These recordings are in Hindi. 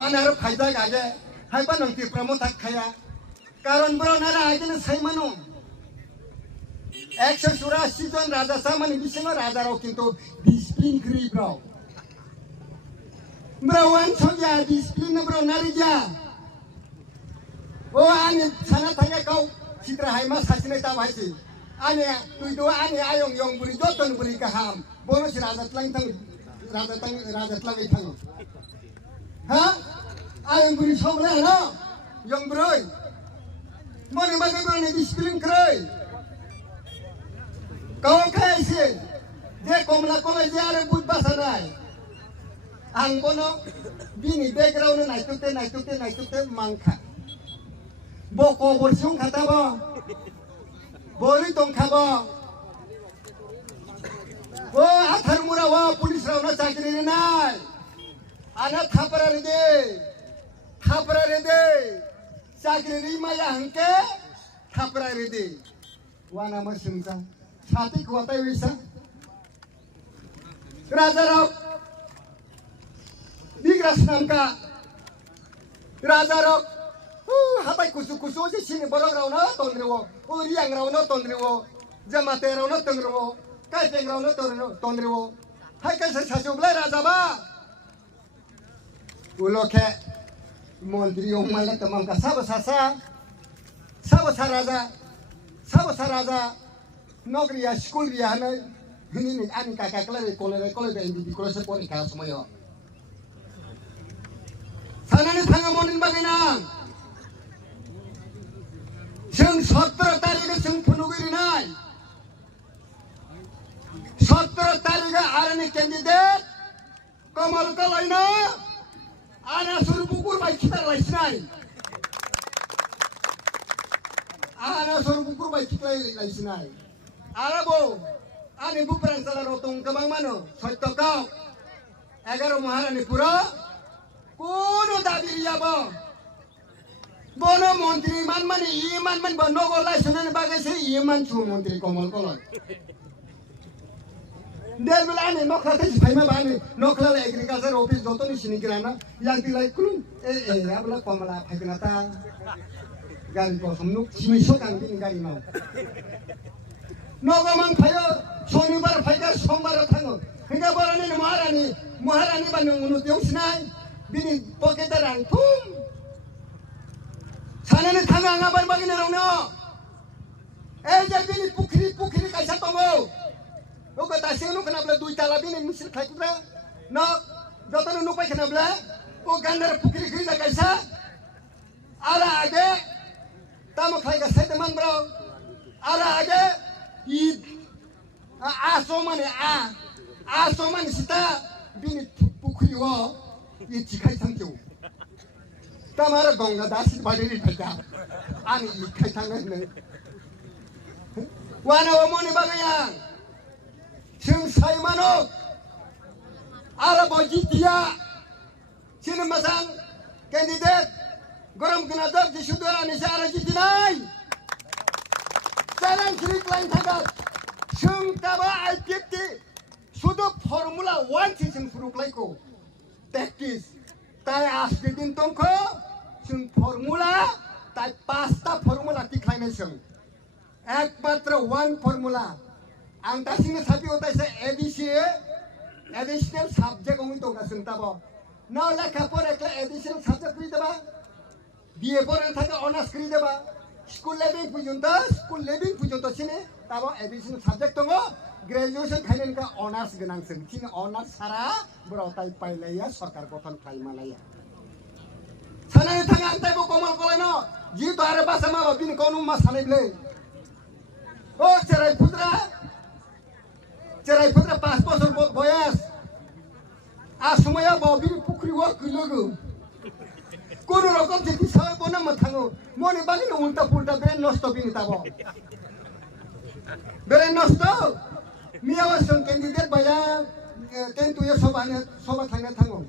Anar faida gaje hai pa nang ti promote khaya karon bro nara ajene sai manu 184 জন রাজা সামানি বিসিং রাজা রাও কিন্তু ডিসিপ্লিন করি ব্রো ব্রো ওয়ান সোজা ডিসিপ্লিন ব্রো নারিজা ও আনি সানা থাকে কাউ চিত্র হাইমা সাচিনে তা ভাইছি আনি তুই তো আনি আয়ং ইয়ং বুরি যতন বুরি কাহাম বনস রাজা তলাং থাং রাজা তলাং থাং হ্যাঁ আয়ং বুরি সমলে না ইয়ং বুরই মনে বাগে ব্রো নি ডিসিপ্লিন করি kau kaisi dia komla kola jare but basanai ang bono bini background nai tukte mangkha boko borsung khata bo bori tong khabo o athar mura wa police rauna chakri ni nai ana thapara re de chakri ri maya hanke thapara re de wana ma sumsa साथी खुआता है वैसा राजा राव बिग्रास नाम का राजा राव हाथाई कुछ से सीने बरक राव ना तोंद्रे वो रियांग राव ना तोंद्रे वो जमाते राव ना तोंद्रे वो काइटेंग राव ना तोंद्रे वो हाय कैसे सासुबले राजा बा उलोके मंत्री ओमाले तमाम का सब सा राजा नौकरी या स्कूल या है ना हिंदी में आने का कॉलेज इंडी कॉलेज से पढ़ने का समय हो साना ने थांगा मोनिन बागैना जों 17 तारिख जों फुनुगिरि नाय 17 तारिख आरनि कैंडिडेट कमल कलाइना आना सुरपुकुर बाय खितार लाइसिनाय आना सुरपुकुर bye खितार लाइसिनाय Arabo, ani buperang salah rotong kemang mano, soto kau, agar maharani pura, kuno dabiri abo, bono menteri man iman bono golai sunan bagai sih iman cu menteri komal kolon. Dia bilang ani noklat itu cuma bani, noklat agriculture office joto ni sini kirana, yang tilai kulun, ya bilang komala pakinata, gari kosong nuk, simisok angin gari mau. नगमन फायो शनिबार फायदा सोमबार थाङो हिंगा बरनि महारानी बानो उनु देउसिनाय बिनि पकेटार आं थुम सानाने थाङा आङा बार बागिने रावनो ए जे बिनि पुखरी कायसा दङो ओको दासिनो नुखनाब्ला दुइ ताला बिनि मिसिल खायकुरा न जतनो नुपाय खनाब्ला ओ गान्दार पुखरी खैजा कायसा आला आगे तामो खायगा साइदमान ब्रो आला आगे aso mani sita bini pukuli wo i jikai tangjo tamara gonga dasi badiri thaja ani i khai tangan ne wana wo moni bagayang sing sai mano ala bojitia sini masang candidate goram kenadab di sudara ni sara jitinai Jalan Sri Lain Thagat, Sung Taba I50, Sudo Formula 1 season Furuklaiko, practice, Tai Asdin Tonko, Sung Formula, Tai Pasta Formula Declination, Ekmatra 1 Formula, and Tassin Sapi Ota additional subject only to Sung Tabo. Now, like a additional subject with the BA and Thaga honors Kridaba. School living pujunta sini tabo additional subject tongo graduation khainen ka honors ganang sing sini honors sara brotai pailaya sarkar gothon khlaimalaya sanane thanga antai bo komal kolaino ji dare basama bin konu ma sanaible o cherai putra 5 বছর বয়স asumaya bobin pukri wa kulogo Kono rokam jadi saya bona mathango mone bali no ulta pulta brain nosto bini tabo brain nosto miawa song candidate baya tentu ya soba thango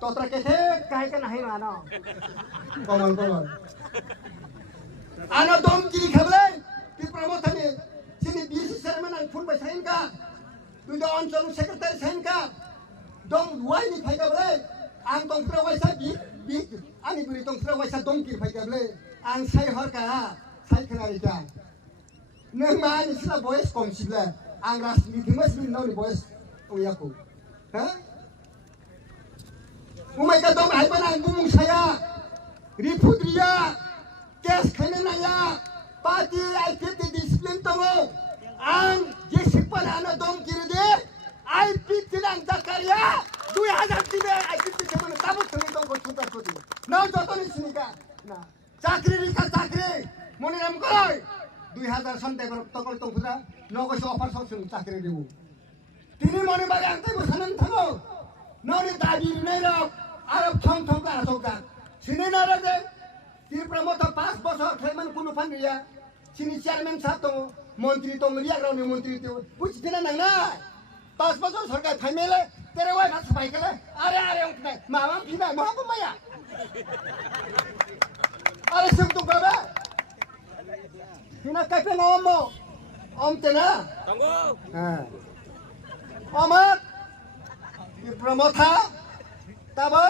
totra kethe kai ka nahi mano kolon ano dom kiri khable ki promothani sini BC chairman ang phun bai sain ka tu do on secretary sain ka dom wai ni phai ka bale आं दंफ्रा वाइसा बि आंनि बुरि दंफ्रा वाइसा दंकिर फायगाबले आं साइ हरका साइ खोनारिका नों मा नोंसिना बयस कमसिब्ला आं राजनिति मसबिन नावनि बयस ओयाखौ हा उमायका दं आइबान आं बुमुं साया रिफुद्रिया केस खायनो नाया पार्टी आइपिटी डिसिप्लिन दङ आं जेसेबां आनो दंकिर दे आइपिटी आं जाकारिया 2000 दिबे आइपिटी सेमोन दाबो थोङै दंखौ सुदारखौ दि नाव जतनि सिनिका ना चाकरी रिका चाकरी मनिराम गय 2000 सन्देबर तकल तंफुरा नगसो अफार ससुन चाकरी देउ तिनि मनि बागे आं तै बसानन थागो ननि दाबि नै र आरो थं थं का आसौका सिने नारा दे त्रिपुरा मथ 5 बছর खैमान कुनु फानरिया सिनि चेयरमैन साहब दङ मन्त्री दङ रियाग्रावनि मन्त्री त्यो बुझिदिना नांना 5 बছর सरकार थाइमेले तेरे वाइ भात सफाइकेले अरे उठनाय मामा फिना महाबो माया अरे सुख तो गबे फिना कैफे नमो तेना तंगो हां अमर त्रिपुरा मथा ताबो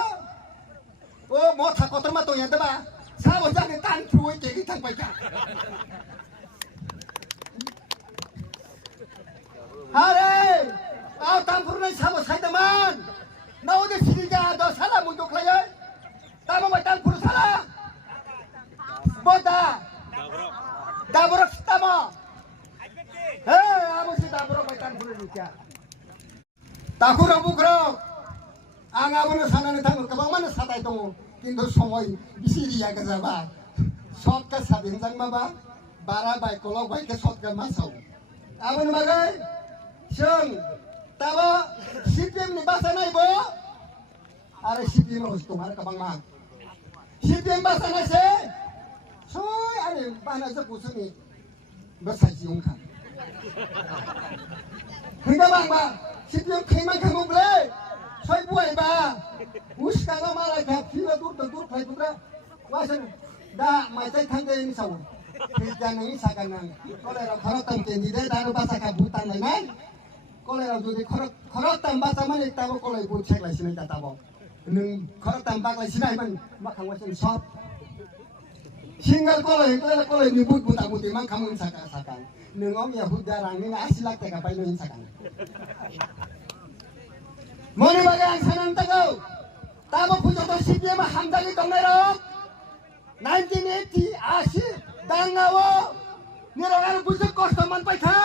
ओ मथा कतरमा तो यादबा साबो जाने तान थ्रुय केगि थांबायका अरे आव तामफुरनै साबो साइदमान नावदे सिरिगा द साला मुदुखलाय ताबो मै तामफुर साला बोदा दाबरक तामा हे आमसि दाबरक मै तामफुर निका ताखुरा बुख्रो आं आबोनो सानानै थाङो गोबां माने सादाय दङ किन्तु समय बिसिरिया गजाबा सटका सादिनजां माबा बारा बाइकल बाइके सटका मासाव आबोनो मागै जों ताबो सिपिएम नि बासा नायबो आरो सिपिएम रस दं आरो गोबां मा सिपिएम बासा नायसे सय आरो बाना जखौसोनि बसायसि ओंखा हैगा बांबा सिपिएम खैमान खामोब्ले सय बुआइबा उस्कागा मालाय था फिबा दूर फाइबुद्रा वासन दा माइथाय थांदे नि साव फैजाननि सागानां कलेराव खरताम केन्दिदे दारु बासाका भुटान नायनाय कलेराव जुदि खरताम बासा माने ताबो कलेय बुट सेगलायसिनाय दा ताबो नों खरताम बागलायसिनायमोन मा खांवासिन सब सिंगल कलेय नि बुट बुटा बुटि मा खामोन साका नोंगाव या हुदा रांनि 80 लाख टाका पाइनो साका मनि बागे आं सानानै थागौ ताबो फुजोतो सिपिएम हामदानि दंनाय र 1980 80 दाङावो निरगार बुझो कष्ट मोनबाय था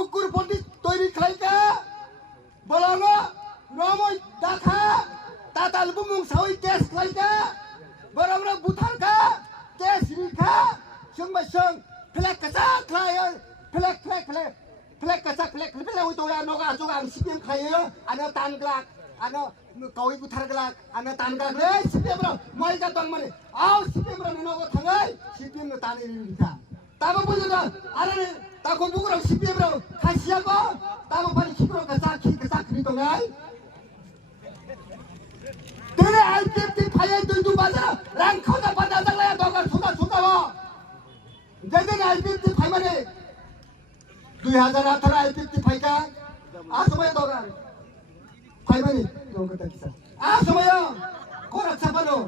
उकुर पन्डित तैरि खालायका बलंग रमै दाखा ताताल बुमुं सावै केस खालायका बरमर बुथारका केस रिखा सोंबाय सों फ्लेक कसा खालायो flake kacak flek flek itu ya noga juga sipiam kaya ada tanglak ada kawin putar gelak ada tanglak deh sipiam bro mau ikat tong mana aw sipiam bro noga tangai sipiam no tani kita tahu pun juga ada nih tahu bukan sipiam bro kasih apa tahu paling sipiam kacak ini tongai तेरे आईपीएफटी फायर तुझू बाजा रंग खोदा पता चला या दोगर सुका वो जैसे आईपीएफटी फायर मने 2018 आईपीएफटी फायर का आज समय दोगर फायर मने दोगर तक आज समय कोर अच्छा बनो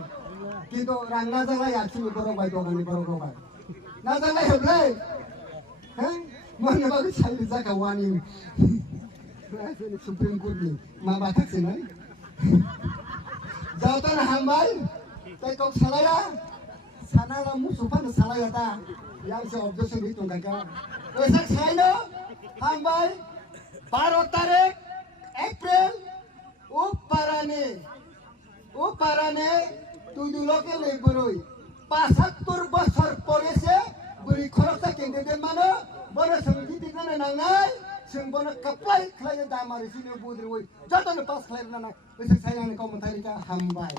किंतु रंग ना चला या चुनी बरो बाई दोगर नि बरो दोगर ना चला हेबले हैं मन बागु चाली जाका वानी सुप्रीम कोर्ट नि मा बाथा सिनाय Jawatan hambai, tekok salaya, sana la musuhan salaya ta, yang se objection itu kakak. Besok saya hambai, 12 tarik April, uparane, 7 lokal leberoi, 75 বছর পরে সে বুড়ি খরচা কেন্দ্রে দেন মানে বড় সমিতি দিনে নাঙাই जोंबोनो काप्लाय खालायो दामारि सिनो बुद्रि वइ जातनो पास खालायना ना बेसे सायनानै कमेन्टारिका हामबाय।